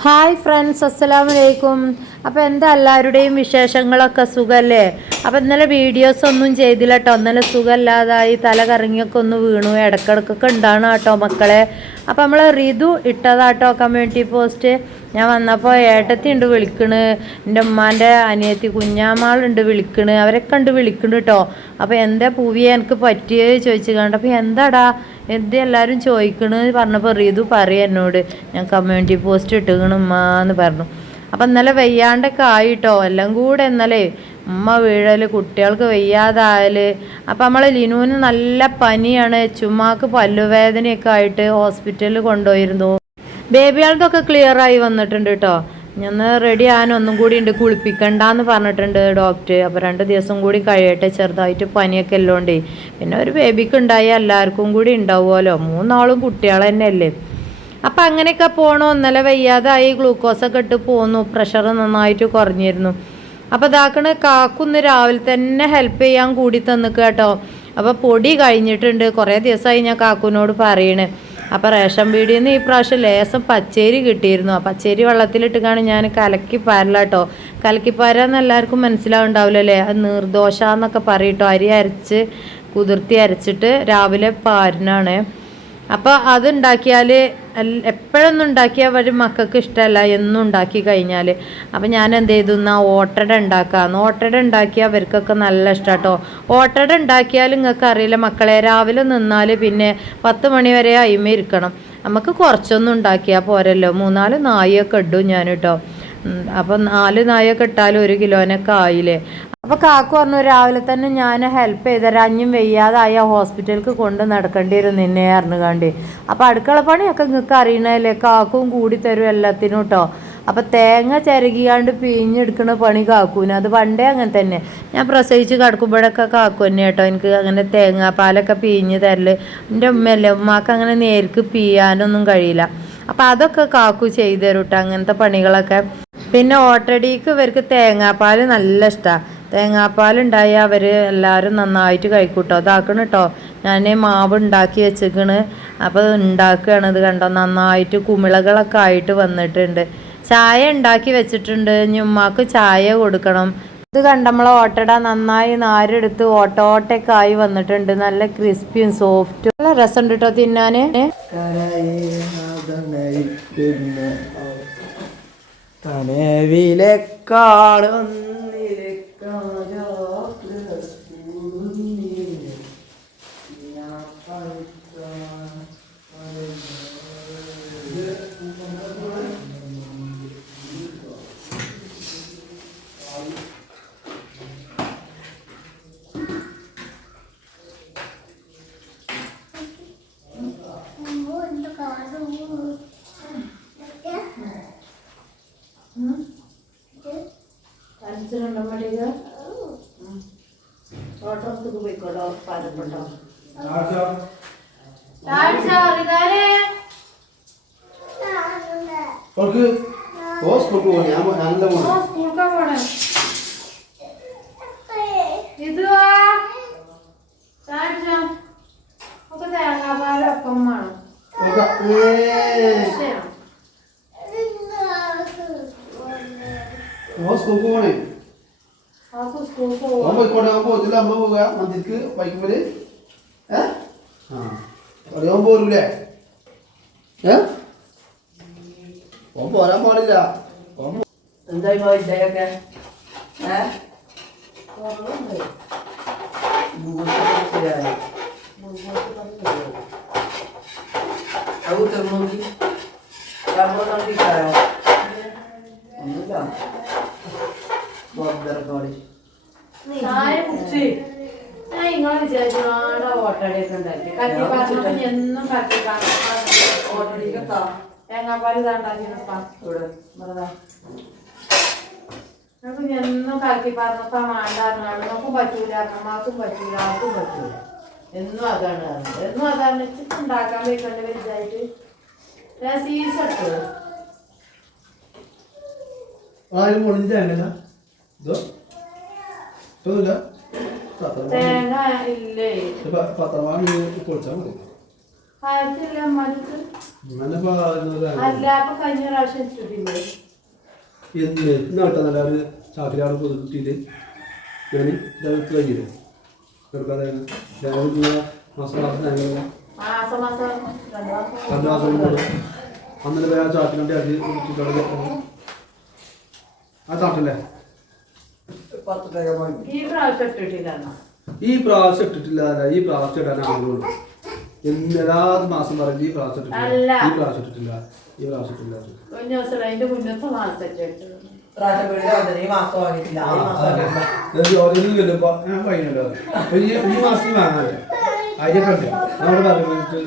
Hi friends അസ്സലാമു അലൈക്കും അപ്പോൾ എന്താ എല്ലാവരുടെയും വിശേഷങ്ങളൊക്കെ സുഖമല്ലേ അപ്പോൾ ഇന്നലെ വീഡിയോസ് ഒന്നും ചെയ്തില്ല കേട്ടോ ഇന്നലെ സുഖമില്ലാതായി തല കറങ്ങിയൊക്കെ ഒന്ന് വീണു. ഇടക്കിടക്കൊക്കെ ഉണ്ടാണ് കേട്ടോ മക്കളെ. അപ്പോൾ നമ്മൾ റിതു ഇട്ടതാട്ടോ കമ്മ്യൂണിറ്റി പോസ്റ്റ് ഞാൻ വന്നപ്പോൾ ഏട്ടത്തി ഉണ്ട് വിളിക്കണ്. എന്റെ ഉമ്മാന്റെ അനിയത്തി കുഞ്ഞാമാളുണ്ട് വിളിക്കണ്. അവരൊക്കെ ഉണ്ട് വിളിക്കണ് കേട്ടോ അപ്പോൾ എന്താ പൂവിയെ എനിക്ക് പറ്റിയേ ചോദിച്ചു കണ്ടപ്പോൾ എന്താടാ? എന്ത് എല്ലാവരും ചോദിക്കണ്? പറഞ്ഞപ്പോൾ റീതു പറയും എന്നോട്. ഞാൻ കമ്മ്യൂണിറ്റി പോസ്റ്റ് ഇട്ടുകണ ഉമ്മാന്ന് പറഞ്ഞു. അപ്പം ഇന്നലെ വെയ്യാണ്ടൊക്കെ ആയിട്ടോ എല്ലാം കൂടെ ഇന്നലെ ഉമ്മ വീഴൽ കുട്ടികൾക്ക് വയ്യാതായാൽ. അപ്പം നമ്മൾ ലിനുവിന് നല്ല പനിയാണ്. ചുമ്മാക്ക് പല്ലുവേദനയൊക്കെ ആയിട്ട് ഹോസ്പിറ്റലിൽ കൊണ്ടുപോയിരുന്നു. ബേബിയാളതൊക്കെ ക്ലിയർ ആയി വന്നിട്ടുണ്ട് കേട്ടോ. ഞാൻ റെഡി ആകാൻ ഒന്നും കൂടി ഉണ്ട്. കുളിപ്പിക്കണ്ടെന്ന് പറഞ്ഞിട്ടുണ്ട് ഡോക്ടർ അപ്പോൾ രണ്ട് ദിവസം കൂടി കഴിയട്ടെ. ചെറുതായിട്ട് പനിയൊക്കെ എല്ലോണ്ടേ പിന്നെ ഒരു ബേബിക്ക് ഉണ്ടായി എല്ലാവർക്കും കൂടി ഉണ്ടാവുമല്ലോ. മൂന്നാളും കുട്ടികൾ തന്നെയല്ലേ. അപ്പം അങ്ങനെയൊക്കെ പോണോ. ഇന്നലെ വയ്യാതായി. ഗ്ലൂക്കോസൊക്കെ ഇട്ട് പോന്നു. പ്രഷർ നന്നായിട്ട് കുറഞ്ഞിരുന്നു. അപ്പോൾ ഇതാക്കണ കാക്കുന്ന് രാവിലെ തന്നെ ഹെൽപ്പ് ചെയ്യാൻ കൂടി തന്നിക്ക് കേട്ടോ. അപ്പോൾ പൊടി കഴിഞ്ഞിട്ടുണ്ട്. കുറേ ദിവസമായി ഞാൻ കാക്കുവിനോട് പറയണേ. അപ്പോൾ റേഷൻ പീടിയിൽ നിന്ന് ഈ പ്രാവശ്യം ലേസം പച്ചേരി കിട്ടിയിരുന്നു. ആ പച്ചേരി വെള്ളത്തിലിട്ടാണ് ഞാൻ കലക്കി പാരലാട്ടോ കലക്കി പാരാന്ന് എല്ലാവർക്കും മനസ്സിലാവുണ്ടാവില്ലല്ലേ? അത് നീർദോശ എന്നൊക്കെ പറയിട്ടോ അരി അരച്ച് കുതിർത്തി അരച്ചിട്ട് രാവിലെ പാരനാണ്. അപ്പോൾ അതുണ്ടാക്കിയാൽ എപ്പോഴൊന്നും ഉണ്ടാക്കിയാൽ ഒരു മക്കൾക്ക് ഇഷ്ടമല്ല എന്നും ഉണ്ടാക്കി കഴിഞ്ഞാൽ അപ്പോൾ ഞാൻ എന്ത് ചെയ്തു? എന്നാൽ ഓട്ടട ഉണ്ടാക്കാം. ഓട്ടട ഉണ്ടാക്കിയാൽ അവർക്കൊക്കെ നല്ല ഇഷ്ടം കേട്ടോ ഓട്ടട ഉണ്ടാക്കിയാൽ നിങ്ങൾക്ക് അറിയില്ല മക്കളെ. രാവിലെ നിന്നാൽ പിന്നെ പത്ത് മണി വരെ അയിമ ഇരിക്കണം. നമുക്ക് കുറച്ചൊന്നും ഉണ്ടാക്കിയാൽ പോരല്ലോ. മൂന്നാൽ നായൊക്കെ ഇടും ഞാൻ കേട്ടോ അപ്പം നാല് നായൊക്കെ ഇട്ടാലും ഒരു കിലോനൊക്കെ ആയില്ലേ. അപ്പോൾ കാക്കു പറഞ്ഞു രാവിലെ തന്നെ ഞാൻ ഹെൽപ്പ് ചെയ്തരാം അഞ്ഞും വെയ്യാതായ ഹോസ്പിറ്റലിലേക്ക് കൊണ്ട് നടക്കേണ്ടി വരും നിന്നെ അറിഞ്ഞുകാണ്ട് അപ്പൊ അപ്പോൾ അടുക്കള പണിയൊക്കെ നിങ്ങൾക്ക് അറിയണല്ലേ? കാക്കും കൂടി തരും എല്ലാത്തിനും കേട്ടോ അപ്പോൾ തേങ്ങ ചിരകിയാണ്ട് പിഴിഞ്ഞെടുക്കണ പണി കാക്കൂന്. അത് പണ്ടേ അങ്ങനെ തന്നെ. ഞാൻ പ്രസവിച്ച് കിടക്കുമ്പോഴൊക്കെ കാക്കു തന്നെ കേട്ടോ എനിക്ക് അങ്ങനെ തേങ്ങാപ്പാലൊക്കെ പിഴിഞ്ഞ് തരൽ. എന്റെ ഉമ്മയല്ലേ ഉമ്മാക്ക് അങ്ങനെ നേർക്ക് പിയാനൊന്നും കഴിയില്ല. അപ്പോൾ അതൊക്കെ കാക്കു ചെയ്തു തരും കേട്ടോ അങ്ങനത്തെ പണികളൊക്കെ. പിന്നെ ഓട്ടടിക്ക് ഇവർക്ക് തേങ്ങാപ്പാൽ നല്ല ഇഷ്ടമാണ് തേങ്ങാപ്പാൽ ഉണ്ടായി അവർ എല്ലാവരും നന്നായിട്ട് കഴിക്കൂട്ടോ. അതാക്കണം കേട്ടോ ഞാൻ മാവ് ഉണ്ടാക്കി വെച്ചിക്കണ് അപ്പോൾ ഉണ്ടാക്കുകയാണ്. ഇത് കണ്ടോ? നന്നായിട്ട് കുമിളകളൊക്കെ ആയിട്ട് വന്നിട്ടുണ്ട്. ചായ ഉണ്ടാക്കി വെച്ചിട്ടുണ്ട്. ഞുമ്മാക്ക് ചായ കൊടുക്കണം. ഇത് കണ്ടമ്മളെ ഓട്ടട നന്നായി നാരെടുത്ത് ഓട്ടോട്ടൊക്കെ ആയി വന്നിട്ടുണ്ട്. നല്ല ക്രിസ്പിയും സോഫ്റ്റും. നല്ല രസമുണ്ട് കേട്ടോ Glada atlas kulmine Yapayta Amor, eu tô calado. തിന്നാന് കനവിലെ കാണുന്നിലെ അവർക്ക് ഹോസ്പിറ്റൽ പോകാൻ ഞാൻ നല്ല പോകണം ഇതുവാ. ഒക്കെ തേങ്ങാപ്പാലൊപ്പം വേണം. ഹോസ്പിറ്റൽ പോകണേ അവർക്ക് പോവാം പോയിക്കോട്ടെ അവൻ പോകത്തില്ല അമ്മ പോവുക മന്ദിർക്ക് ബൈക്കുമ്പൽ ഏ? ആ. അറിയാൻ പോരൂലേ? ഏ? ഓൻ പോരാൻ പാടില്ല. ഓൻ എന്തായി ഇതൊക്കെ ഏ? ഒന്നുമില്ല. ഞാൻ ഇങ്ങളെ വിചാരിച്ചു ആടെ ഓട്ടടയൊക്കെ ഉണ്ടാക്കി എന്നും ഇവിടെ വെറുതെ നമുക്ക് എന്നും കലക്കി പറഞ്ഞപ്പോ മാണ്ടാറിനാണ് നമുക്കും പറ്റൂല അമ്മമാർക്കും പറ്റൂല ആർക്കും പറ്റൂല. എന്നും അതാണ് പറഞ്ഞത്. എന്നും അതാണ് ഉണ്ടാക്കാൻ വെക്കണ്ട വലുതായിട്ട് ഞാൻ സീസ് എടുത്തത്. ആരും ഇല്ലേ? പത്രമാണ്. പൊളിച്ചാൽ മതി. എന്ന് ഇന്നാട്ടെ നല്ല ഒരു ചാക്കിലാണ് പുതുക്കിയിട്ട്. ഞാൻ രാവിലെ കഴിഞ്ഞില്ലേ? എടുക്കാതെ രാവിലെ മാസം മാസം മാസം രണ്ട് മാസം അന്നലെ വേറെ ചാക്കിലാണ്ട് അരി ആ താട്ടല്ലേ? പത്ത് ഈ പ്രാവശ്യം ഇട്ടിട്ടില്ല. ഈ പ്രാവശ്യം ഇട്ടിട്ടില്ല ഈ പ്രാവശ്യം ഇടാൻ ആഗ്രഹമുള്ളൂ എല്ലാ മാസം പറഞ്ഞു ഈ പ്രാവശ്യം ഇട്ടിട്ടില്ല. ഈ പ്രാവശ്യം ഇട്ടിട്ടില്ല ഈ പ്രാവശ്യം ഇട്ടില്ല ഈ മാസത്തിൽ വാങ്ങാല്ലേ അരിയൊക്കെ ഉണ്ട് നമ്മുടെ പറഞ്ഞിട്ട്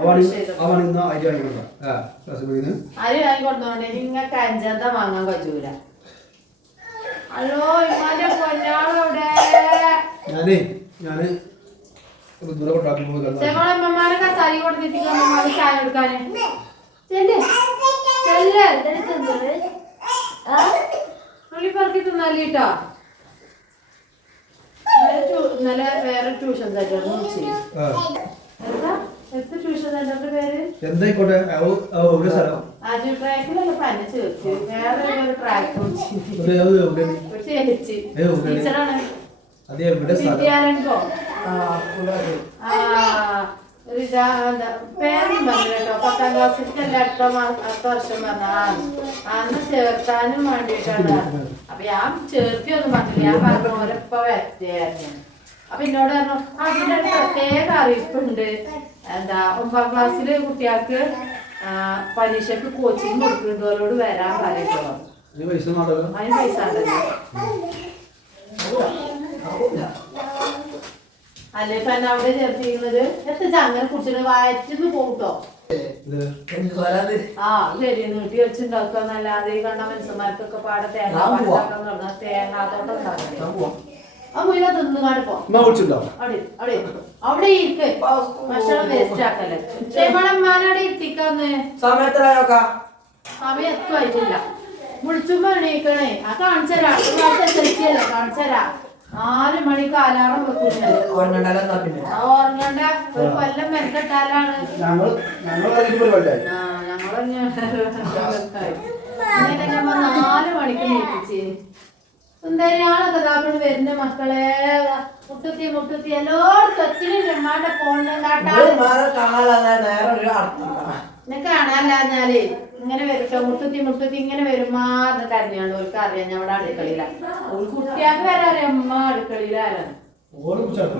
അവണി അവണി ഇന്ന് അരി വാങ്ങിക്കണ്ട അരി വാങ്ങി കൊണ്ടുപോകണ്ടേ നിങ്ങൾക്ക് അഞ്ചന്ത വാങ്ങാൻ പറ്റൂല. ഹലോ ഇമ്മാന്റെ പൊന്നാളവിടെ. ഞാനേ ഞാൻ ദൂരെ കൊണ്ടാക്കുമ്പോൾ ചെമ്മളമ്മമാരെ കസാരി കൊടുത്തിട്ട് അമ്മമാര് ചായ ചെല്ല്. പുള്ളി പറക്കി തിന്നാലിട്ടോ ഇന്നലെ വേറെ ട്യൂഷൻ സെന്റർ വിളിച്ചു എന്താ? എത്ര ട്യൂഷൻ സെന്ററിന്റെ പേര്? എന്തായിക്കോട്ടെ? സ്ഥലം. ചേർത്ത്. ഒരു ഇത് അത് എവിടെ? സ്ഥലം? പേരൊന്നും പറഞ്ഞു കേട്ടോ. പത്താം ക്ലാസ്സിൽ അടുത്ത അടുത്ത വർഷം പറഞ്ഞ അന്ന് ചേർത്താനും വേണ്ടിയിട്ടാണ്. അപ്പൊ ഞാൻ ചേർത്തിയൊന്നും പറഞ്ഞില്ല. ഞാൻ പറഞ്ഞ ഓരപ്പ വരച്ചായിരുന്നു അപ്പൊ എന്നോട് പറഞ്ഞു അതിന് പ്രത്യേക അറിയിപ്പുണ്ട്. എന്താ ഒമ്പതാം ക്ലാസ്സിലെ കുട്ടികൾക്ക് പരീക്ഷക്ക് പരീക്ഷയ്ക്ക് കോച്ചിങ് കൊടുക്കുന്നവരോട് വരാൻ പറയട്ടോ. അതിന് പൈസ അല്ലേ ഇപ്പൊ എന്നെ അവിടെ ചേർത്തിരിക്കുന്നത്? എത്ര അങ്ങനെ കുടിച്ചിട്ട് വയറ്റിന്ന് പോകട്ടോ ആ ശരി നീട്ടി വെച്ചുണ്ടാക്കാന്നല്ലാതെ ഈ കണ്ട മനുഷ്യന്മാർക്കൊക്കെ പാടെ തേങ്ങ തേങ്ങാത്തോട്ടം ഞാൻ പോവാം ആ മുയില തിന്നുകാട് പോ. അമ്മ വിളിച്ചിട്ടുണ്ടോ അവിടെ അവിടെ. അവിടെ ഇരിക്ക്. ഭക്ഷണം വേസ്റ്റ് ആക്കല്ലേ? ക്ഷേമണന്മാരവിടെ ഇരുത്തിക്കാന്ന് സമയത്തിലായോക്കാ സമയം എത്തുമായിട്ടില്ല വിളിച്ചുമ്പോ എണീക്കണേ. ആ കാണിച്ചരാ അല്ലേ കാണിച്ചരാ നാല് മണിക്ക് അലാറം പിന്നെ? ഒരു കൊല്ലം മെനക്കെട്ടാലാണ്. ഞങ്ങൾ നാല് മണിക്ക് നീപ്പിച്ച് സുന്ദരിയാളൊക്കെ ഇതാക്കൊണ്ട് വരുന്ന മക്കളെ. മുട്ടുത്തി മുട്ടുത്തി എല്ലായിടത്തും ഒത്തിരി ചെമ്മാന്റെ ഫോണിൽ കാണാനില്ലാഞ്ഞാൽ ഇങ്ങനെ വരും മുട്ടുത്തി മുട്ടുത്തി ഇങ്ങനെ വരുമാറിന് കരഞ്ഞാണ്ട് ഓർക്ക് അറിയാം. ഞമ്മടെ അടുക്കളയില. ഒരു കുട്ടിയാക്ക് വരെ അറിയാം. അമ്മ വിളിച്ചാട്ടോ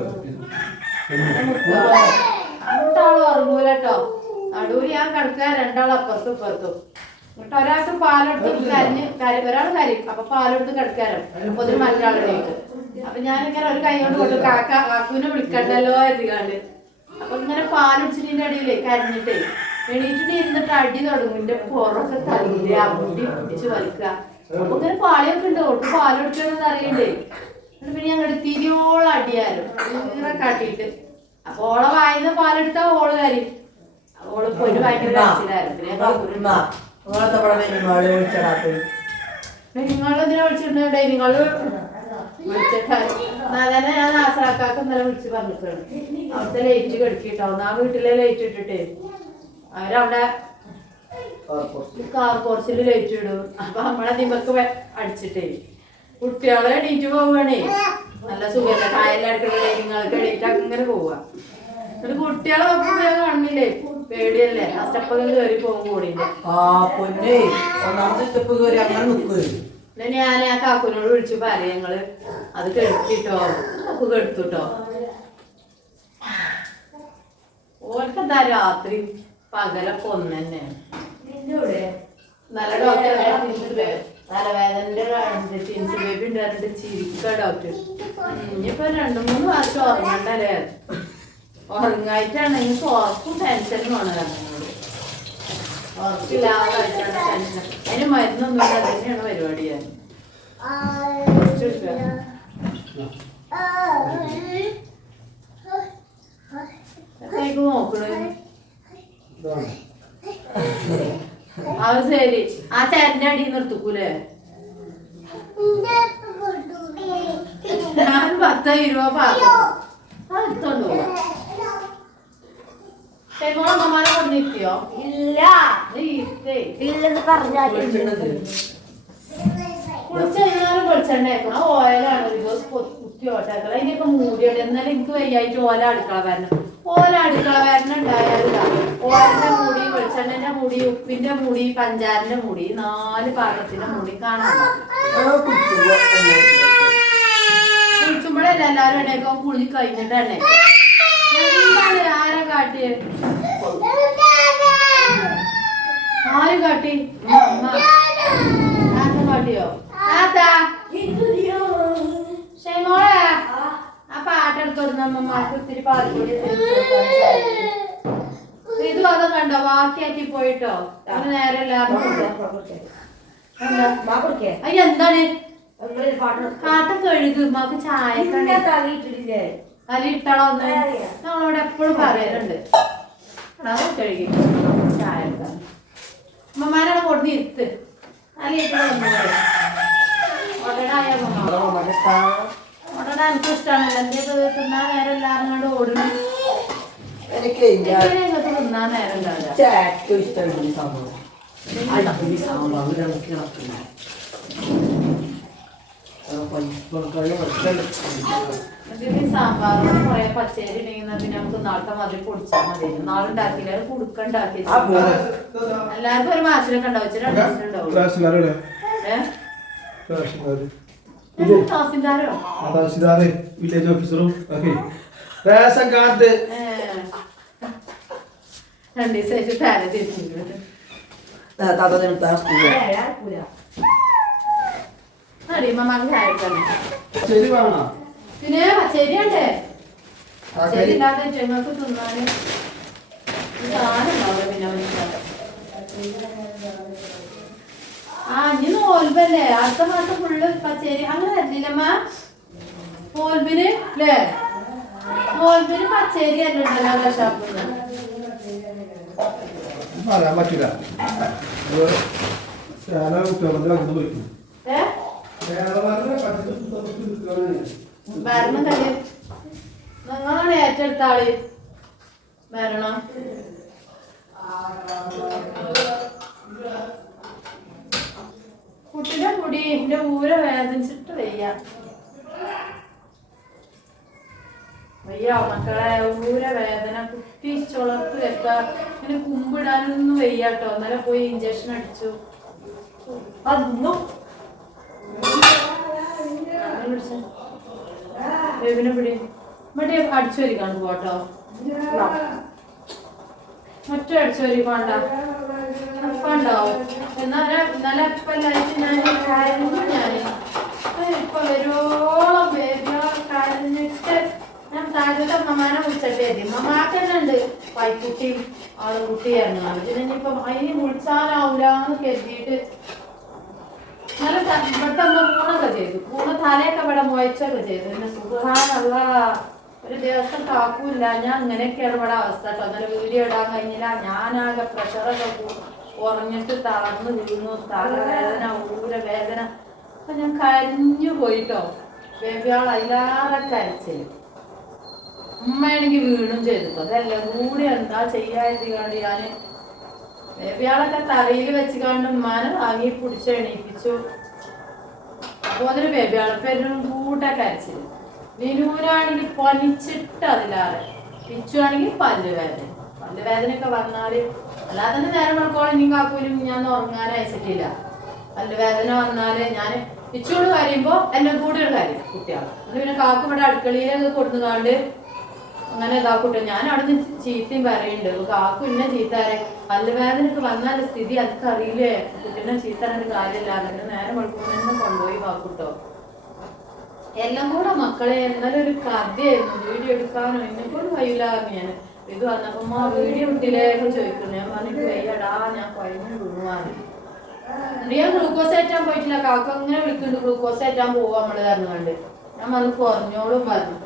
രണ്ടാളും ഉറങ്ങൂല കേട്ടോ നടുവിൽ ഞാൻ കിടക്കാൻ രണ്ടാളും അപ്പുറത്തും ഇപ്പുറത്തും. എന്നിട്ട് ഒരാൾക്ക് പാലെടുത്ത് കരഞ്ഞ് കരി ഒരാൾ കരയും. അപ്പൊ പാലെടുത്ത് കിടക്കാരോ അപ്പൊ ഒരു മറ്റാളിലേക്ക് അപ്പൊ ഞാനിങ്ങനെ ഒരു കൈ കൊണ്ട് കൊണ്ട് കാക്ക കാക്കുവിനെ വിളിക്കണ്ടല്ലോ എന്നുകാണ്ട് അപ്പൊ ഇങ്ങനെ പാലൊടിച്ചിട്ടിന്റെ അടിയിലേ കരഞ്ഞിട്ടേ എണീറ്റിട്ട് ഇരുന്നിട്ട് അടി തുടങ്ങും. എന്റെ പുറമൊക്കെ തല്ലിൽ അമ്മൂട്ടി മുടി പിടിച്ച് വലിക്കുക. അപ്പൊ ഇങ്ങനെ പാളിയൊക്കെ ഉണ്ട്. ഒട്ട് പാലെടുക്കണമെന്ന് അറിയണ്ടേ എന്നിട്ട് പിന്നെ ഞങ്ങളുടെ തിരിയോളം അടിയാലും ഇങ്ങനെ കാട്ടിയിട്ട്. അപ്പൊ ഓളെ വായിന്ന് പാലെടുത്താ ഓൾ കാര്യം. ഓൾ പോയിട്ട് ഭയങ്കര പിന്നെ ഞങ്ങൾ ഉമ്മ നിങ്ങളത്തെ പടം നിങ്ങളെ വിളിച്ചടാത്ത് നിങ്ങളെന്തിനാ വിളിച്ചിട്ടുണ്ട് വിളിച്ചിട്ട് തന്നെ ഞാൻ ആസറാക്കാക്ക് ഇന്നലെ വിളിച്ച് പറഞ്ഞിട്ടാണ്. അവിടുത്തെ ലൈറ്റ് കെടുക്കിട്ടോ? ആ വീട്ടിലെ ലൈറ്റ് ഇട്ടിട്ടേ? അവരവിടെ കാർ പോർച്ചിൽ ലൈറ്റ് ഇടും. അപ്പൊ നമ്മളെ നിമക്ക് അടിച്ചിട്ടേ. കുട്ടികളെ എണീറ്റ് പോവുകയാണേ. നല്ല സുഖമല്ല കായലടുക്കള നിങ്ങൾക്ക് എണീറ്റ് അങ്ങനെ പോവുക. എന്നിട്ട് കുട്ടികളെ ഞാൻ കാണുന്നില്ലേ? പേടിയല്ലേ? ആ സ്റ്റെപ്പൊക്കെ കയറി പോകും കൂടിന്റെ ആ പൊന്നെ. ഒന്നാമത്തെ സ്റ്റെപ്പ് കയറി അങ്ങനെ നിൽക്കുക ഞാൻ ആ കാക്കുനോട് വിളിച്ചു പറയാം ഞങ്ങൾ അത് കെടുത്തിട്ടോ? കാക്കു കെടുത്തുട്ടോ? ഓർക്കെന്താ രാത്രി പകലൊക്കെ ഒന്ന് തന്നെ നല്ല ഡോക്ടർ തലവേദനന്റെ ടിൻസ് ബേബി ഉണ്ടായിട്ട് ചിരിക്ക ഡോക്ടർ ഇനിയിപ്പോ രണ്ടു മൂന്ന് വർഷം ഉറങ്ങണ്ടല്ലേ? ഉറങ്ങായിട്ടാണെങ്കിൽ ഉറക്കും ടെൻഷനും ആണ് എന്നോട് ഉറക്കില്ലാതായിട്ടാണ് ടെൻഷൻ. അതിന് മരുന്നൊന്നും ഇല്ല, തന്നെയാണ് പരിപാടി ഞാൻ അത് ശരി. ആ ചേരന്റെ അടി നിർത്തിക്കൂലേ ഞാൻ പത്ത് ഇരുപത് പാത്രം എടുത്തോണ്ട് ഷെയ്മോളെ അമ്മമാരെ കൊണ്ടിരുത്തിയോ ഇല്ല. ഇല്ലെന്ന് പറഞ്ഞാൽ വിളിച്ചിട്ടുണ്ടത്. കുളിച്ച് കഴിഞ്ഞാലും വെളിച്ചെണ്ണ വെക്കണം ഓയിലാണ് ഒരു ദിവസം കുത്തി ഓട്ടാക്കണം അതിനൊക്കെ മൂടിയുണ്ട് എന്നാലും എനിക്ക് വയ്യായിട്ട് ഓല അടുക്കള വരണം. ഓല അടുക്കള വരണം ഉണ്ടായാലില്ല ഓലിന്റെ മൂടി വെളിച്ചെണ്ണന്റെ മൂടി ഉപ്പിന്റെ മൂടി പഞ്ചാരന്റെ മൂടി നാല് പാകത്തിന്റെ മൂടി ആ എന്നെ കുളിച്ചുമ്പോഴല്ല എല്ലാവരും എണ്ണയൊക്കെ കുളി കഴിഞ്ഞിട്ട് എണ്ണയൊക്കെ എന്താണ് ആര് കാട്ടി? ആരുടെ കാട്ടിയോ? താത്ത. ഷൈമോളെ ആ പാട്ടെടുത്തോടുന്ന അമ്മമാർക്ക് ഒത്തിരി പാൽപ്പൊടി ഇതും അതും കണ്ടോ? ബാക്കിയാക്കി പോയിട്ടോ? അത് നേരെ എല്ലാവർക്കും എന്താണ്? നിങ്ങളൊരു പാട്ട് കാട്ട കഴുകു ഉമ്മാക്ക് ചായ തള്ളിയിട്ടില്ലേ അലി ഇട്ടളോ ഒന്ന് ഞങ്ങളോട് എപ്പോഴും പറയാറുണ്ട് കഴുകി. ചായ അമ്മമാരാണ് കൊടുന്ന് ഇരുത്ത്. അലി ഇട്ടളോ ഒടടായ അമ്മ. ഒടട എനിക്ക് ഇഷ്ടമാണല്ലോ എന്റെ തിന്നാൻ നേരം എല്ലാവരും കൊണ്ട് ഓടുന്നു. എനിക്ക് തിന്നാൻ നേരം ഉണ്ടാവില്ല ഏറ്റവും ഇഷ്ടമുള്ള സംഭവം സാമ്പാറിന് കുറെ പച്ചരി ഉണ്ടെങ്കിൽ പിന്നെ നമുക്ക് നാളത്തെ മതി പൊടിച്ചാൽ മതി നാളെ ഉണ്ടാക്കില്ല കുടുക്കുണ്ടാക്കി ആ പോരെ. എല്ലാവർക്കും ഒരു മാസത്തിലൊക്കെ ഉണ്ടാവും തഹസിൽദാരോ തഹസിൽദാറ് വില്ലേജ് ഓഫീസറും റേഷൻ കാർഡ് രണ്ടു ദിവസം പാര തിരിച്ചിട്ടുണ്ട് താത്ത അടിയമ്മമാർക്ക് ചായ എടുക്കാനേ ശരി വേണം? പിന്നെ പച്ചരി ഉണ്ടേ പച്ചരി. ഇല്ലാതെ ചെങ്ങൾക്ക് തിന്നാന് സാധനം ആ ഇനി നോൽബല്ലേ അടുത്ത മാസം ഫുള്ള് പച്ചരി. അങ്ങനെ തരില്ലമ്മ നോൽബിന് അല്ലേ? നോൽബിന് പച്ചരി അല്ല ഉണ്ടല്ലോ നിന്ന് പറയാൻ പറ്റില്ല കുട്ടികളെ ഏ? ഭരണം കഴിയ നിങ്ങളാണ് ഏറ്റെടുത്ത ആൾ ഭരണം. കുട്ടിയുടെ കൂടി എന്റെ ഊര വേദനിച്ചിട്ട് വയ്യ. വയ്യോ മക്കളെ ഊര വേദന കുട്ടി ചുളപ്പ് വെക്ക ഇങ്ങനെ കുമ്പിടാനൊന്നും വയ്യാട്ടോ ഇന്നലെ പോയി ഇഞ്ചക്ഷൻ അടിച്ചു. അന്നും ബേബിനെ പിടി. മറ്റേ അടിച്ചു വരിക്കാണ് പോട്ടോ മറ്റേ അടിച്ചു വരിക്കണ്ട ഉണ്ടാവും എന്നാ നല്ല ഇപ്പല്ലായിട്ട് ഞാൻ കരഞ്ഞു ഞാൻ ഇപ്പൊ വരുവോളം ബേബിയോ കരഞ്ഞിട്ട്. ഞാൻ താഴത്തെ അമ്മമാനെ വിളിച്ചിട്ടേ അമ്മമാക്ക് തന്നെ ഉണ്ട് പൈക്കുട്ടിയും ആളും കുട്ടിയായിരുന്നു പിന്നെ ഇനിയിപ്പം അതിന് വിളിച്ചാലാവൂലെന്ന് കരുതിയിട്ട് ചെയ്തു. തലയൊക്കെ ചെയ്തു. ഒരു ദിവസം താക്കൂല്ല ഞാൻ ഇങ്ങനെയൊക്കെയാണ് ഇവിടെ അവസ്ഥ കേട്ടോ. വീഡിയോ ഇടാൻ കഴിഞ്ഞില്ല. ഞാനാകെ പ്രഷറൊക്കെ കുറഞ്ഞിട്ട് തളർന്ന് വീണു. തലവേദന ഊര വേദന അപ്പൊ ഞാൻ കരഞ്ഞു പോയിട്ടോ ബേബിയാൾ അതിലാറെ കരച്ചിൽ ഉമ്മയാണെങ്കിൽ വീണും ചെയ്തിട്ടോ അതെല്ലാം? കൂടി എന്താ ചെയ്യാതിരിക്കാണ്ട് ഞാൻ ബേബിയാളൊക്കെ തറയിൽ വെച്ച് കണ്ട് ഉമ്മാനെ വാങ്ങി പിടിച്ച് എണീപ്പിച്ചു. അപ്പൊ അതൊരു ബേബിയാളെ പേരും കൂട്ട കരച്ചിൽ വിനൂനാണെങ്കിൽ പനിച്ചിട്ട് അതിലാറെ. പിച്ചുവാണെങ്കിൽ പല്ലുവേദന. പല്ലുവേദനയൊക്കെ വന്നാൽ അല്ലാതെ തന്നെ നേരം വെളുക്കോളം ഇനി കാക്കൂലും ഞാൻ ഉറങ്ങാൻ അയച്ചിട്ടില്ല. പല്ലുവേദന വന്നാൽ ഞാൻ പിച്ചോട് കരയുമ്പോ എന്നെ കൂടെ ഒരു കാര്യം കുട്ടികൾ പിന്നെ കാക്കു ഇവിടെ അടുക്കളയിലൊക്കെ കൊടുത്തുകാണ്ട് അങ്ങനെ ഇതാക്കൂട്ടെ. ഞാൻ അവിടെ ചീത്തയും പറയുന്നുണ്ട് കാക്കു ഇന്നെ ചീത്താരെ പല്ലുവേദനക്ക് വന്നാൽ സ്ഥിതി അതൊക്കെ അറിയില്ലേ? കുട്ടിനെ ചീത്താറിന്റെ പറഞ്ഞിട്ട് കാര്യമില്ല. എന്നിട്ട് നേരെ വെളുക്കുമ്പോൾ കൊണ്ടുപോയി കാക്കൂട്ടോ എല്ലാം കൂടെ മക്കളെ എന്നാലും ഒരു കഥയായിരുന്നു. വീഡിയോ എടുക്കാനോ എന്നെക്കൊണ്ട് വയ്യില്ലായിരുന്നു ഞാൻ ഇത് വന്നപ്പോ വീഡിയോ ഇട്ടില്ലേക്ക് ചോദിക്കുന്നു. ഞാൻ പറഞ്ഞു വയ്യടാ ഞാൻ കഴിഞ്ഞു വീണുവാണ്. ഞാൻ ഗ്ലൂക്കോസ് ഏറ്റാൻ പോയിട്ടില്ല. കാക്ക അങ്ങനെ വിളിക്കുന്നുണ്ട്. ഗ്ലൂക്കോസ് ഏറ്റാൻ പോവാ നമ്മൾ കാരണം കണ്ട് ഞാൻ പറഞ്ഞു കുറഞ്ഞോളും പറഞ്ഞു.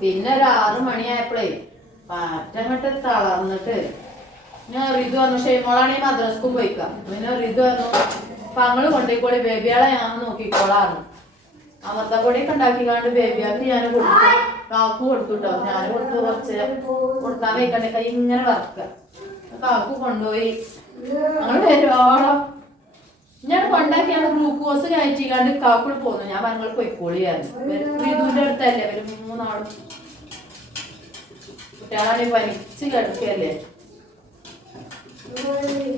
പിന്നെ ഒരു ആറ് മണിയായപ്പോഴേ പാറ്റങ്ങട്ട് തളർന്നിട്ട് ഞാൻ റിതു പറഞ്ഞു ഷെയ്മോളാണ് ഈ മദ്രസ്ക്കും പോയിക്കാം. പിന്നെ റിതു പറഞ്ഞു പങ്ങൾ കൊണ്ടുപോയിക്കോളി ബേബിയാളെ ഞാൻ നോക്കിക്കോളാന്ന്. അമൃതപ്പൊടിയൊക്കെ ഉണ്ടാക്കിക്കാണ്ട് ബേബിയാൾക്ക് ഞാൻ കൊടുത്തു. കാക്കു കൊടുത്തു കേട്ടോ ഞാൻ കൊടുത്തു കുറച്ച് കൊടുക്കാൻ വയ്ക്കണ്ടേ. ഇങ്ങനെ വറക്കുക. കാക്കു കൊണ്ടുപോയി. ഞങ്ങൾ വരുവോളം ഞാൻ കൊണ്ടാക്കിയാണ് ഗ്ലൂക്കോസ് കയറ്റിക്കാണ്ട് കാപ്പിൾ പോന്നു. ഞാൻ പറഞ്ഞങ്ങൾ പൊയ്ക്കോളിയായിരുന്നു ഇതിന്റെ അടുത്തല്ലേ? ഒരു മൂന്നാളും കുട്ടികളാണെങ്കിൽ വലിച്ച് കിടക്കുകയല്ലേ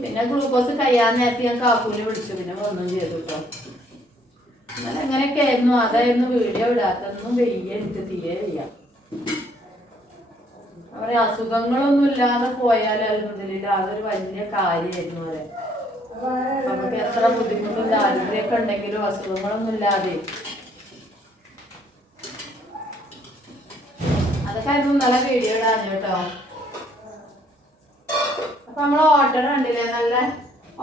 പിന്നെ ഗ്ലൂക്കോസ് കഴിയാൻ നേരത്തെ ഞാൻ കാക്കൂൽ വിളിച്ചു. പിന്നെ ഒന്നും ചെയ്തു കേട്ടോ എന്നാൽ എങ്ങനെയൊക്കെ ആയിരുന്നു അതായിരുന്നു വീഡിയോ ഇടാത്തൊന്നും വെയ്യ എനിക്ക് തീരെ വയ്യ. അവരെ അസുഖങ്ങളൊന്നും ഇല്ലാതെ പോയാൽ അൽഹംദുലില്ലാ അതൊരു വലിയ കാര്യമായിരുന്നു അവരെ. നമുക്ക് എത്ര ബുദ്ധിമുട്ടും ദാരിദ്ര്യമൊക്കെ ഉണ്ടെങ്കിലും അസുഖങ്ങളൊന്നും ഇല്ലാതെ അതൊക്കെ നല്ല വീഡിയോ ഇടാഞ്ഞു കേട്ടോ. അപ്പൊ നമ്മൾ ഓട്ടട കണ്ടില്ലേ? നല്ല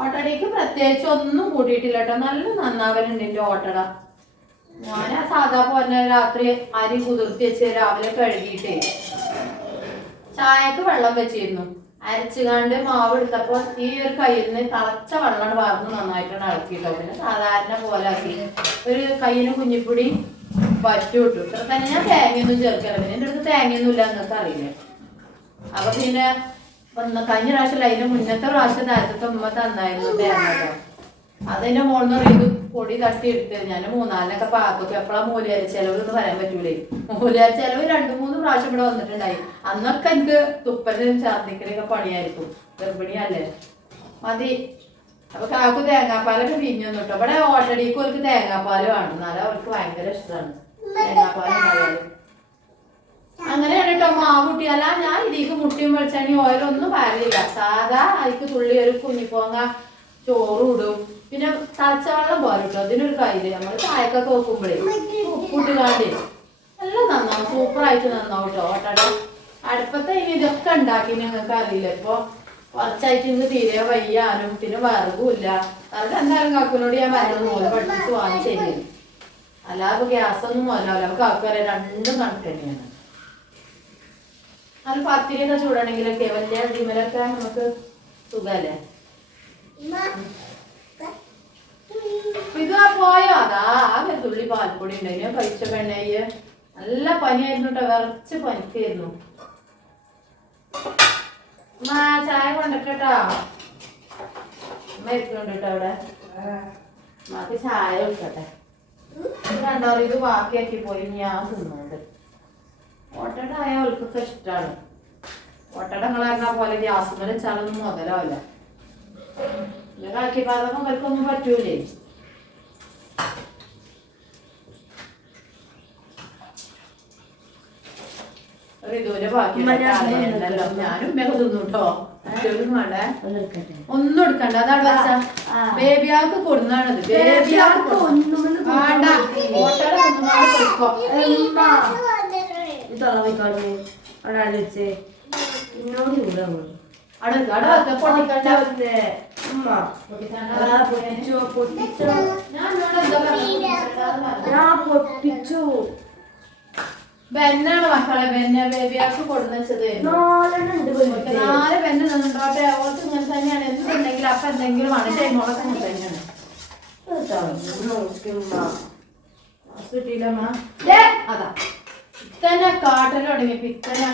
ഓട്ടടയ്ക്ക് പ്രത്യേകിച്ച് ഒന്നും കൂട്ടിയിട്ടില്ല കേട്ടോ. നല്ല നന്നാവലുണ്ട് എന്റെ ഓട്ടട ഞാൻ ആ സാധാ പോലെ രാത്രി അരി കുതിർത്തി വെച്ച് രാവിലെ കഴുകിയിട്ടേ. ചായക്ക് വെള്ളം വെച്ചിരുന്നു. അരച്ചുകാണ്ട് മാവ് എടുത്തപ്പോ ഈ ഒരു കയ്യിൽ നിന്ന് തിളച്ച വെള്ളം വാർന്ന് നന്നായിട്ടാണ് ഇളക്കിയിട്ടോ പിന്നെ സാധാരണ പോലെ ആക്കി. ഒരു കയ്യിന് കുഞ്ഞിപ്പൊടി പറ്റു ഇട്ടു ഇത്ര തന്നെ ഞാൻ തേങ്ങയൊന്നും ചേർക്കില്ല പിന്നെ എന്റെ അടുത്ത് തേങ്ങയൊന്നും ഇല്ല നിങ്ങൾക്ക് അറിയില്ലേ? അപ്പൊ പിന്നെ കഴിഞ്ഞ പ്രാവശ്യം അതിന് മുന്നത്തെ പ്രാവശ്യം നേരത്തെ ഉമ്മ തന്നായിരുന്നു തേങ്ങ കേട്ടോ മോളെന്ന് പറയുന്നത് പൊടി തട്ടി എടുത്ത് ഞാൻ മൂന്നാലിനൊക്കെ പാക്കൊക്കെ എപ്പോഴാ മൂലയാല ചെലവ് എന്ന് പറയാൻ പറ്റൂലേ. മൂലയാല ചെലവ് രണ്ടു മൂന്ന് പ്രാവശ്യം ഇവിടെ വന്നിട്ടുണ്ടായി. അന്നൊക്കെ എനിക്ക് തുപ്പലും ഛർദിക്കലൊക്കെ പണിയായിരിക്കും. ഗർഭിണിയല്ലേ. മതി. അപ്പൊ കാക്കു തേങ്ങാപ്പാലൊക്കെ പിന്നെ കേട്ടോ ഇവിടെ ഓട്ടടിക്ക് അവർക്ക് തേങ്ങാപ്പാൽ വേണം. എന്നാലും അവർക്ക് ഭയങ്കര ഇഷ്ടമാണ് തേങ്ങാപ്പാൽ അങ്ങനെയാണ് കേട്ടോ മാവ് കുട്ടിയല്ല ഞാൻ ഇതിക്ക് മുട്ടിയും വെളിച്ചെണ്ണി ഓയിലൊന്നും പാരില്ല സാധാ അതിക്ക് തുള്ളി ഒരു കുഞ്ഞിപ്പോങ്ങ ചോറ് ഇടും. പിന്നെ തളച്ചവെള്ളം പോരട്ടോ. അതിനൊരു കയ്യിൽ നമ്മൾ ചായക്കൊക്കെ വെക്കുമ്പോഴേ ഉപ്പിട്ട് കാണ്ടി എല്ലാം നന്നാവും. സൂപ്പറായിട്ട് നന്നാവും കേട്ടോ ഓട്ടട. അടുപ്പത്തെ ഇനി ഇതൊക്കെ ഉണ്ടാക്കി നിങ്ങൾക്ക് അറിയില്ല. ഇപ്പൊ കുറച്ചായിട്ട് ഇന്ന് തീരെ വയ്യാനും പിന്നെ വിറകുമില്ല അത് എന്തായാലും കാക്കുനോട് ഞാൻ വരണം പോലെ പഠിപ്പിച്ച് വാങ്ങിച്ചു അല്ലാതെ ഗ്യാസ് ഒന്നും മുതലാവില്ല അപ്പൊ കാക്കുവരെ രണ്ടും കണക്ക് തന്നെയാണ്. അത് പത്തിരിയൊക്കെ ചൂടാണെങ്കിലൊക്കെ വലിയ ഡിമലൊക്കെ നമുക്ക് സുഖല്ലേ? ഇത് പോയോ? അതാ ആകെ തുള്ളി പാൽപ്പൊടി ഉണ്ടായി കഴിച്ച പെണ്ണയ്യ് നല്ല പനിയായിരുന്നു കേട്ടോ. വിറച്ച് പനിക്കായിരുന്നു. ചായ കൊണ്ടിട്ടോ അമ്മ എത്തുന്നുണ്ട് അവിടെ. അമ്മയ്ക്ക് ചായ കൊടുക്കട്ടെ. കണ്ടോ? ഇത് ബാക്കിയാക്കി പോയി. ഞാൻ തിന്നുന്നുണ്ട് ഓട്ടട ആയ അവൾക്കൊക്കെ ഇഷ്ടമാണ് ഓട്ടട നിങ്ങൾ പോലെ ഗ്യാസ് മേലെ വെച്ചാലൊന്നും മുതലാവില്ല. പിന്നെ കാക്കി പാതകം അവർക്കൊന്നും പറ്റൂലേ? ഞാനും ഒന്നും എടുക്കണ്ട. അതാണ് വെച്ചാ ആ. ബേബിയാക്ക് കൊടുന്നാണത്. ബേബിയാൾക്ക് വേണ്ട. അവിടെ വെച്ച് എന്നോട് ഇവിടെ അവിടെ പൊട്ടിച്ചോ. പൊട്ടിച്ചോ ഞാൻ പൊട്ടിച്ചു ബെന്നാണ് മക്കളെ ബെന്ന ബേബിയാക്ക്. നാല് ബെന്ന് നിന്നിട്ടോട്ടെ. ഓർക്ക് ഇങ്ങനെ തന്നെയാണ്. എന്തുണ്ടെങ്കിൽ അപ്പൊ എന്തെങ്കിലും ആണ്. മുളക്ക് ഇങ്ങനെ തന്നെയാണ്. അതാ. ഇത്തന്നെ കാട്ടൽ തുടങ്ങി. ഇത്തന്നെ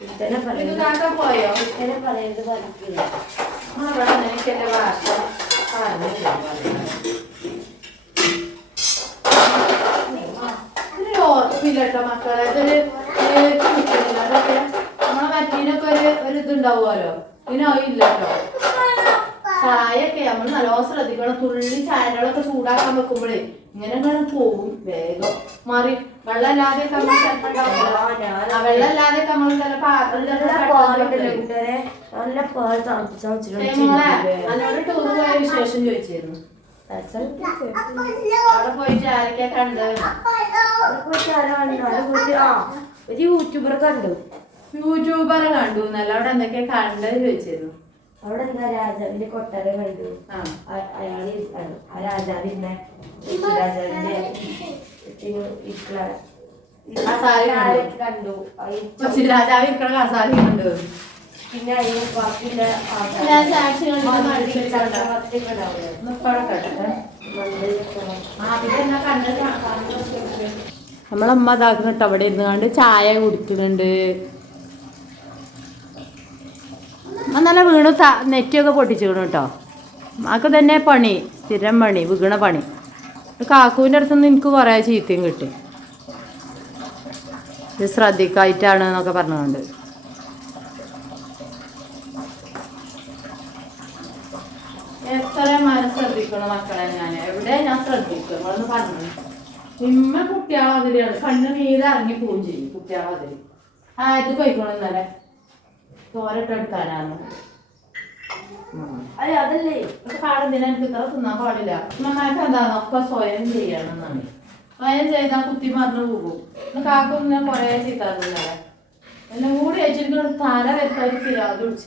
ഇത്തന്നെ ഇത് പറയുന്നത് പോയോ? ഇത്തനെ പറയുന്നത് പഠിക്കില്ല നമ്മളവിടെ ഭാഷ പറഞ്ഞില്ല മക്കളെ. അതൊക്കെ നമ്മളെ മറ്റീനൊക്കെ ഒരു ഒരു ഇതുണ്ടാവുമല്ലോ. ഇതിനില്ല കേട്ടോ ചായയൊക്കെ നമ്മൾ നല്ലോണം ശ്രദ്ധിക്കണം തുള്ളി ചായകളൊക്കെ ചൂടാക്കാൻ വെക്കുമ്പോഴേ ഇങ്ങനെ പോകും വേഗം. മാറി വെള്ളമല്ലാതെ നമ്മൾ വെള്ളമില്ലാതെ നമ്മൾ ചില നല്ല. നല്ല ടൂർ പോയ വിശേഷം ചോദിച്ചിരുന്നു. അവിടെ പോയിട്ട് ആരൊക്കെയാ കണ്ടത് ഒരു യൂട്യൂബർ കണ്ടു. യൂട്യൂബർ കണ്ടു എന്നല്ല അവിടെ എന്തൊക്കെയാ കണ്ടത് ചോദിച്ചിരുന്നു. അവിടെ എന്താ രാജാവിന്റെ കൊട്ടാരം കണ്ടു? ആ. അ- അയാൾ ഇരിക്കാണ്. ആ രാജാവിന്റെ രാജാവിന്റെ കണ്ടു. രാജാവ് ഇരിക്കണ കണ്ടു. പിന്നെ അതിന് ബാക്കിയുള്ള നമ്മളമ്മ ഇതാക്കുന്നിട്ട് അവിടെ ഇരുന്ന് കണ്ട് ചായ കുടിക്കുന്നുണ്ട്. നല്ല വീണു ത- നെറ്റിയൊക്കെ പൊട്ടിച്ചു വീണു കേട്ടോ അതൊക്കെ തന്നെ പണി സ്ഥിരം പണി വീണ പണി. കാക്കുവിന്റെ അടുത്തുനിന്ന് എനിക്ക് കുറേ ചീത്തയും കിട്ടി. ഇത് ശ്രദ്ധിക്കായിട്ടാണ് എന്നൊക്കെ പറഞ്ഞുകൊണ്ട് എത്ര മരം ശ്രദ്ധിക്കണം മക്കളെ ഞാൻ എവിടെ ഞാൻ ശ്രദ്ധിക്കും? പറഞ്ഞു. നിമ്മ കുട്ടികളതിരിയാണ് കണ്ണ് നീര് ഇറങ്ങി പോവും ചെയ്യും കുട്ടികളതിരി ആ ഇത് പോയിക്കോണം ഇന്നലെ. തോരട്ടെടുക്കാനാണ് അയ്യ അതല്ലേ. ഇപ്പൊ കാടെന്തിനാ എനിക്ക് ഇത്ര തിന്നാൻ പാടില്ല. നന്നായിട്ട് എന്താണ്? ഒക്കെ സ്വയം ചെയ്യണമെന്നാണ്. സ്വയം ചെയ്താൽ കുത്തി മറിഞ്ഞു പോകും. കാക്കും ഞാൻ കുറേ ചീത്താറുന്നല്ലേ എന്നെ കൂടി വെച്ചിട്ട് തല വെക്കാൻ പിരാത് പിടിച്ച.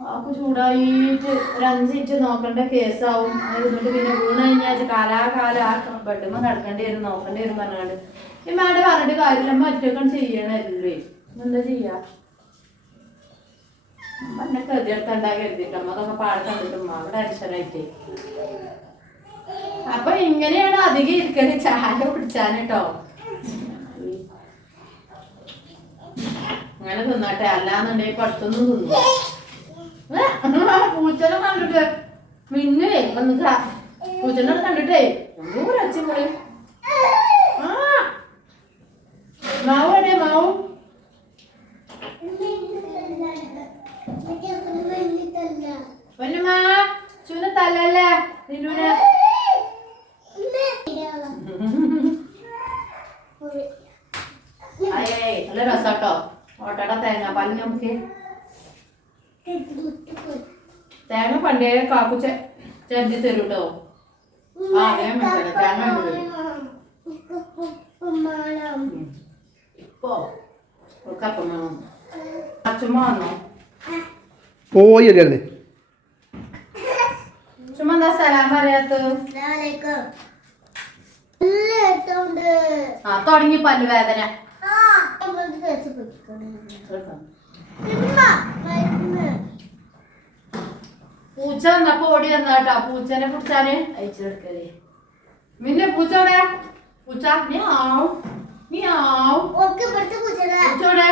ആക്ക് ചൂടായിട്ട് ഒരു അഞ്ച് മിനിറ്റ് നോക്കേണ്ട കേസാവും. എന്നിട്ട് പിന്നെ വീണ് കഴിഞ്ഞാൽ കാലാകാലം ആ കിടക്കേണ്ടി വരും നോക്കേണ്ടി വരും പറഞ്ഞാണ്ട്. ഈ മാഡം പറഞ്ഞിട്ട് കാര്യമില്ല. മറ്റൊക്കെ ചെയ്യണല്ലേ അപ്പൊ ഇങ്ങനെയാണ് അധികം ഇരിക്കൽ. ചായ കുടിച്ചാൻ കേട്ടോ അങ്ങനെ തിന്നട്ടെ. അല്ലാന്നുണ്ടെങ്കിൽ പുറത്തൊന്നും തിന്നു. പൂച്ചനെ കണ്ടിട്ട് മിന്നുവേ വന്നിക്ക പൂച്ചനോട് കണ്ടിട്ടേ. ഒന്നും മോളി മാവ് എവിടെ മാവ്. പൊന്നുമാ ചൂന തല്ലല്ലേ? നിന്നുനെ. അയ്യേ നല്ല രസാട്ടോ. ഓട്ടട നമുക്ക്. തേങ്ങ പണ്ടേ കാക്കു ചെറുതി തരും കേട്ടോ ആ വേഗം വെച്ചേരെ, തേങ്ങ ഇപ്പോ വേണം. അച്ചുമ്മ വന്നോ പോയി അല്ലേ ചുമ്മാ എന്താ സലാം പറയാത്ത ആ തുടങ്ങി പല്ലുവേദന പൂച്ച വന്നപ്പോ ഓടി വന്നാട്ടോ പൂച്ചനെ പിടിച്ചാൽ അയച്ചെടുക്കലേ പിന്നെ പൂച്ച അവിടെ പൂച്ച നീ ആവും നീ ആവും പൂച്ചോടെ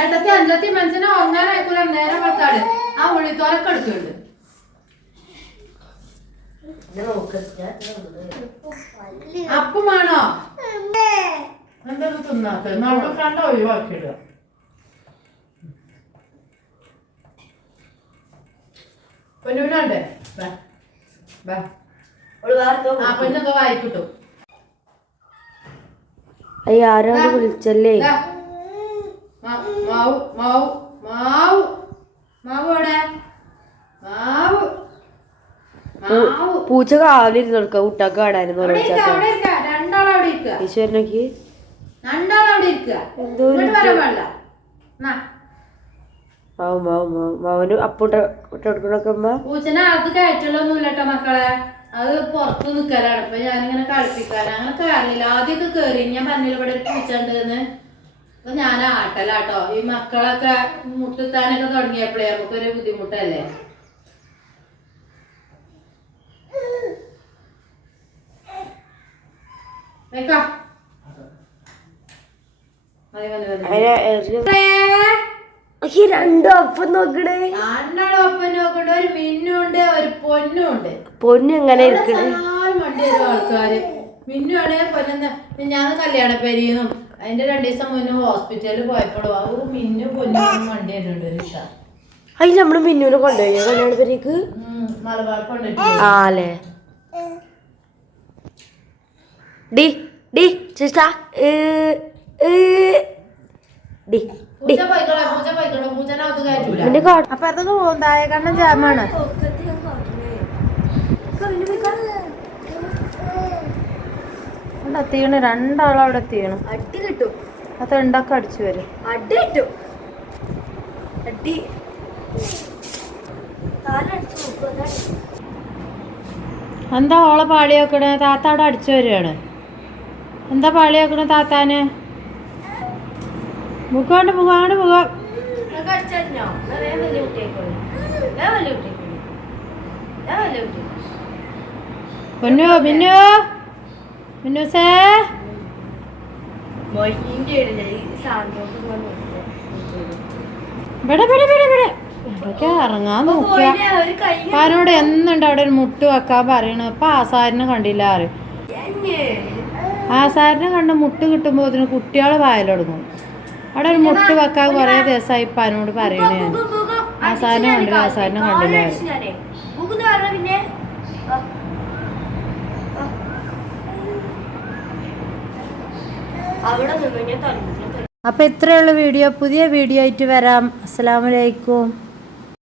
ഏട്ടത്തി അഞ്ചത്തി മനുഷ്യനെ ഉറങ്ങാനായിക്കൂല നേരം വെക്കാട് ആ ഉള്ളിത്തോലൊക്കെ എടുക്കുന്നുണ്ട്. നോക്ക് ഞാൻ അപ്പമാണോ എന്തൊരു തിന്നാത്ത? നമ്മൾ കണ്ട ഒഴിവാക്കിയിടുക. പൊന്നുവിനുണ്ടേ ആ പൊന്നെന്തോ വായിക്കിട്ടു. അയ്യ ആരാണ് വിളിച്ചല്ലേ? മാവ് മാവ് മാവ്. മാവ് എവിടെ? മാവ്. പൂച്ച കാവിലിരുന്ന് കൊടുക്ക കുട്ടാക്ക് കാടായിരുന്നു ഈശ്വരനക്ക്. മാവും മാവും മാവും. മാവന് അപ്പൂട്ട കൊടുക്കണൊക്കെ പൂച്ചനെ അത് ഇല്ലട്ടോ മക്കളെ. അത് പുറത്ത് നിക്കാനാണ് അപ്പൊ ഞാനിങ്ങനെ കളിപ്പിക്കാൻ അങ്ങനെ കയറില്ല ആദ്യമൊക്കെ കയറി ഞാൻ പറഞ്ഞില്ല ഇവിടെ ഒരു അപ്പൊ ഞാൻ ആട്ടലാട്ടോ. ഈ മക്കളൊക്കെ മുട്ടിത്താനൊക്കെ തുടങ്ങിയപ്പോഴേ നമുക്കൊരു ബുദ്ധിമുട്ടല്ലേ? വെക്കാം. മതി, മതി, മതി. ഈ രണ്ടും അപ്പം നോക്കണേ. രണ്ടാളും ഒപ്പം നോക്കണ്ട. ഒരു മിന്നുണ്ട് ഒരു പൊന്നുണ്ട്. പൊന്നു എങ്ങനെ ഇരിക്കണേ? വണ്ടി വരും ആൾക്കാര്. മിന്നുവാണ് പൊന്നെന്ന് ഞാൻ കല്യാണ പെരിയെന്നും അതിന്റെ രണ്ടു ദിവസം മുന്നേ ഹോസ്പിറ്റലിൽ പോയപ്പോഴും അത് മിന്നു പൊന്നു വണ്ടി വരുന്നുണ്ട് ഒരു ഇഷ്ട അതിൽ നമ്മൾ മിന്നുവിനെ കൊണ്ടുപോയി കല്യാണ പെരിക്ക്? മലബാർ ആ അല്ലേ? ഡി ഡി ചേച്ചാ ഡി. ജാമാണ് അവിടെ എത്തിയാണ് രണ്ടാളും അവിടെ എത്തിയാണ് അടി കിട്ടും. അത് ഉണ്ടാക്കി അടിച്ചു വരും. അടി കിട്ടും. അടി. എന്താ ഓളെ പാളി വെക്കണേ താത്ത അവിടെ അടിച്ചു വരികയാണ്. എന്താ പാളി താത്താനെ താത്താന് മുഖാണ്ട് മുഖാണ്ട് മുഖം കടിച്ചോ ഞാൻ വലിയ കുട്ടിയേക്കോളൂ ഞാൻ വലിയ മുഖമാണ് മുഖം പൊന്നു മിന്നു മിന്നുസേ സേ. ഇവിടെ ഇവിടെ ഇവിടെ ഇവിടെ. ഇവിടേക്ക് ഇറങ്ങാൻ കൈ പാനോട് എന്നുണ്ട് അവിടെ ഒരു മുട്ട് വെക്കാൻ പറയണ ഇപ്പൊ ആസാരിനെ കണ്ടില്ല ആര്. ആസാരിനെ കണ്ട മുട്ട് കിട്ടുമ്പോ അതിന് കുട്ടികൾ വായലൊടുങ്ങും. അവിടെ ഒരു മുട്ട് വെക്കാൻ കുറെ ദിവസമായി പാനോട് പറയണേ അടിച്ച് കണ്ടില്ല ഞാൻ കണ്ടില്ല പിന്നെ. അവിടെ നിന്ന് അപ്പൊ ഇത്രയുള്ള വീഡിയോ. പുതിയ വീഡിയോ ആയിട്ട് വരാം. അസ്സലാമലൈക്കും